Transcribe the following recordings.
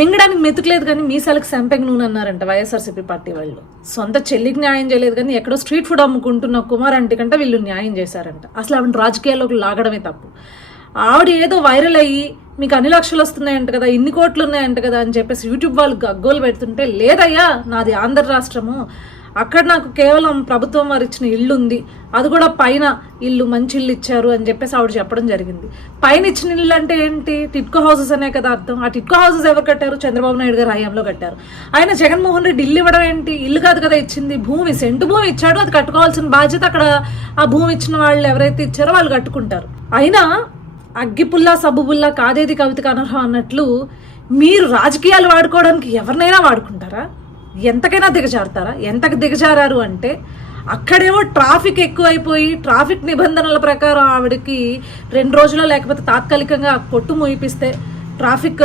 మింగడానికి మెతుకులేదు కానీ మీసాలకు సంపెంగ నూనె అన్నారంట వైఎస్ఆర్సీపీ పార్టీ వాళ్ళు. సొంత చెల్లికి న్యాయం చేయలేదు కానీ ఎక్కడో స్ట్రీట్ ఫుడ్ అమ్ముకుంటున్న కుమార్ ఆంటీ కంటే వీళ్ళు న్యాయం చేశారంట. అసలు ఆవిడ రాజకీయాల్లోకి లాగడమే తప్పు. ఆవిడ ఏదో వైరల్ అయ్యి మీకు అన్ని లక్షలు వస్తున్నాయంట కదా, ఇన్ని కోట్లు ఉన్నాయంట కదా అని చెప్పేసి యూట్యూబ్ వాళ్ళు గగ్గోలు పెడుతుంటే, లేదయ్యా నాది ఆంధ్ర రాష్ట్రము, అక్కడ నాకు కేవలం ప్రభుత్వం వారు ఇచ్చిన ఇల్లు ఉంది, అది కూడా పైన ఇల్లు మంచి ఇల్లు ఇచ్చారు అని చెప్పేసి ఆవిడ చెప్పడం జరిగింది. పైన ఇచ్చిన ఇల్లు అంటే ఏంటి? టిట్కో హౌసెస్ అనే కదా అర్థం. ఆ టిట్కో హౌసెస్ ఎవరు కట్టారు? చంద్రబాబు నాయుడు గారు హయాంలో కట్టారు. ఆయన జగన్మోహన్ రెడ్డి ఇల్లు ఇవ్వడం ఏంటి? ఇల్లు కాదు కదా ఇచ్చింది, భూమి, సెంటు భూమి ఇచ్చాడు, అది కట్టుకోవాల్సిన బాధ్యత అక్కడ ఆ భూమి ఇచ్చిన వాళ్ళు ఎవరైతే ఇచ్చారో వాళ్ళు కట్టుకుంటారు. అయినా అగ్గిపుల్ల సబ్బుబుల్ల కాదేది కవితకు అనర్హం అన్నట్లు మీరు రాజకీయాలు వాడుకోవడానికి ఎవరినైనా వాడుకుంటారా? ఎంతకైనా దిగజారుతారా? ఎంతకు దిగజారారు అంటే, అక్కడేమో ట్రాఫిక్ ఎక్కువైపోయి ట్రాఫిక్ నిబంధనల ప్రకారం ఆవిడకి 2 రోజులు లేకపోతే తాత్కాలికంగా కొట్టు మూయిపిస్తే ట్రాఫిక్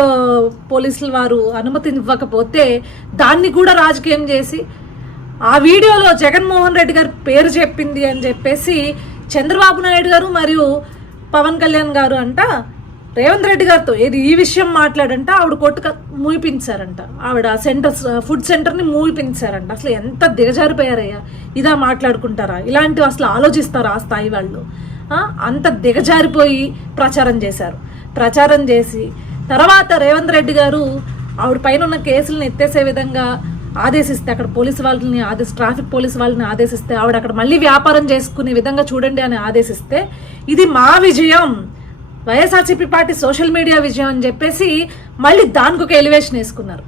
పోలీసుల వారు అనుమతి ఇవ్వకపోతే దాన్ని కూడా రాజకీయం చేసి ఆ వీడియోలో జగన్మోహన్ రెడ్డి గారు పేరు చెప్పింది అని చెప్పేసి చంద్రబాబు నాయుడు గారు మరియు పవన్ కళ్యాణ్ గారు అంట రేవంత్ రెడ్డి గారితో ఈ విషయం మాట్లాడంట ఆవిడ కొట్టు మూయిపించారంట. ఆవిడ ఫుడ్ సెంటర్ని మూయిపించారంట. అసలు ఎంత దిగజారిపోయారయ్యా! ఇదా మాట్లాడుకుంటారా? ఇలాంటివి అసలు ఆలోచిస్తారా ఆ స్థాయి వాళ్ళు? అంత దిగజారిపోయి ప్రచారం చేశారు. ప్రచారం చేసి తర్వాత రేవంత్ రెడ్డి గారు ఆవిడ పైన ఉన్న కేసులను ఎత్తేసే విధంగా ఆదేశిస్తే, అక్కడ పోలీసు వాళ్ళని ట్రాఫిక్ పోలీసు వాళ్ళని ఆదేశిస్తే ఆవిడ అక్కడ మళ్ళీ వ్యాపారం చేసుకునే విధంగా చూడండి అని ఆదేశిస్తే, ఇది మా విజయం, వైఎస్ఆర్సీపీ పార్టీ సోషల్ మీడియా విజయం అని చెప్పేసి మళ్ళీ దానికి ఒక ఎలివేషన్ వేసుకున్నారు.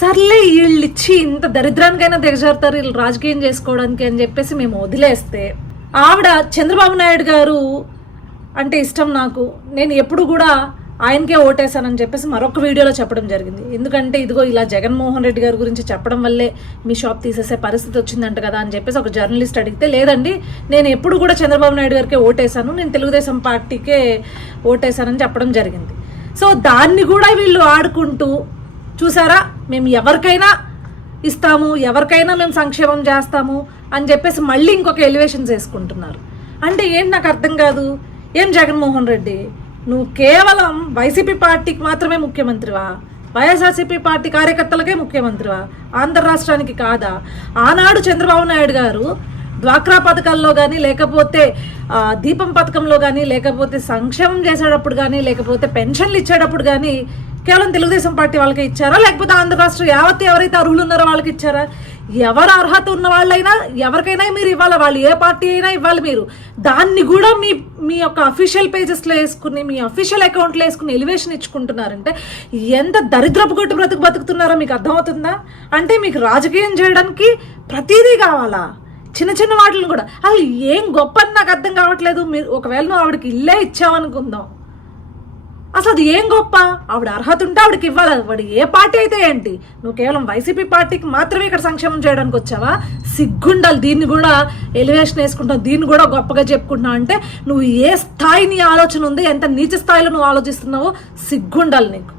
సర్లే వీళ్ళు ఇచ్చి ఇంత దరిద్రానికైనా దిగజారుతారు వీళ్ళు రాజకీయం చేసుకోవడానికి అని చెప్పేసి మేము వదిలేస్తే, ఆవిడ చంద్రబాబు నాయుడు గారు అంటే ఇష్టం నాకు, నేను ఎప్పుడు కూడా ఆయనకే ఓటేశానని చెప్పేసి మరొక వీడియోలో చెప్పడం జరిగింది. ఎందుకంటే ఇదిగో ఇలా జగన్మోహన్ రెడ్డి గారి గురించి చెప్పడం వల్లే మీ షాప్ తీసేసే పరిస్థితి వచ్చిందంట కదా అని చెప్పేసి ఒక జర్నలిస్ట్ అడిగితే, లేదండి నేను ఎప్పుడు కూడా చంద్రబాబు నాయుడు గారికే ఓటేశాను, నేను తెలుగుదేశం పార్టీకే ఓటేశానని చెప్పడం జరిగింది. సో దాన్ని కూడా వీళ్ళు ఆడుకుంటూ, చూసారా మేము ఎవరికైనా ఇస్తాము, ఎవరికైనా మేము సంక్షేమం చేస్తాము అని చెప్పేసి మళ్ళీ ఇంకొక ఎలివేషన్స్ వేసుకుంటున్నారు. అంటే ఏంటి నాకు అర్థం కాదు. ఏం జగన్మోహన్ రెడ్డి, నువ్వు కేవలం వైసీపీ పార్టీకి మాత్రమే ముఖ్యమంత్రివా? వైఎస్ఆర్సీపీ పార్టీ కార్యకర్తలకే ముఖ్యమంత్రివా? ఆంధ్ర రాష్ట్రానికి కాదా? ఆనాడు చంద్రబాబు నాయుడు గారు డ్వాక్రా పథకాల్లో కానీ, లేకపోతే దీపం పథకంలో కానీ, లేకపోతే సంక్షేమం చేసేటప్పుడు కానీ, లేకపోతే పెన్షన్లు ఇచ్చేటప్పుడు కానీ కేవలం తెలుగుదేశం పార్టీ వాళ్ళకి ఇచ్చారా? లేకపోతే ఆంధ్ర రాష్ట్రం యావత్ ఎవరైతే అర్హులు ఉన్నారో వాళ్ళకి ఇచ్చారా? ఎవరు అర్హత ఉన్న వాళ్ళైనా ఎవరికైనా మీరు ఇవ్వాలి, వాళ్ళు ఏ పార్టీ అయినా ఇవ్వాలి. మీరు దాన్ని కూడా మీ యొక్క అఫీషియల్ పేజెస్లో వేసుకుని, మీ అఫీషియల్ అకౌంట్లో వేసుకుని ఎలివేషన్ ఇచ్చుకుంటున్నారంటే ఎంత దరిద్రపు కొట్టు బతుకుతున్నారో మీకు అర్థమవుతుందా? అంటే మీకు రాజకీయం చేయడానికి ప్రతిదీ కావాలా? చిన్న చిన్న వాటిని కూడా అసలు ఏం గొప్ప అని నాకు అర్థం కావట్లేదు. మీరు ఒకవేళ నువ్వు ఆవిడకి ఇల్లే ఇచ్చావనుకుందాం, అసలు అది ఏం గొప్ప? ఆవిడ అర్హత ఉంటే ఆవిడకి ఇవ్వాలి. వాడు ఏ పార్టీ అయితే ఏంటి, నువ్వు కేవలం వైసీపీ పార్టీకి మాత్రమే ఇక్కడ సంక్షేమం చేయడానికి వచ్చావా? సిగ్గుండాలి. దీన్ని కూడా ఎలివేషన్ వేసుకుంటావు, దీన్ని కూడా గొప్పగా చెప్పుకుంటున్నావు అంటే నువ్వు ఏ స్థాయి నీ ఆలోచన ఉంది, ఎంత నీచ స్థాయిలో నువ్వు ఆలోచిస్తున్నావో సిగ్గుండాలి నీకు.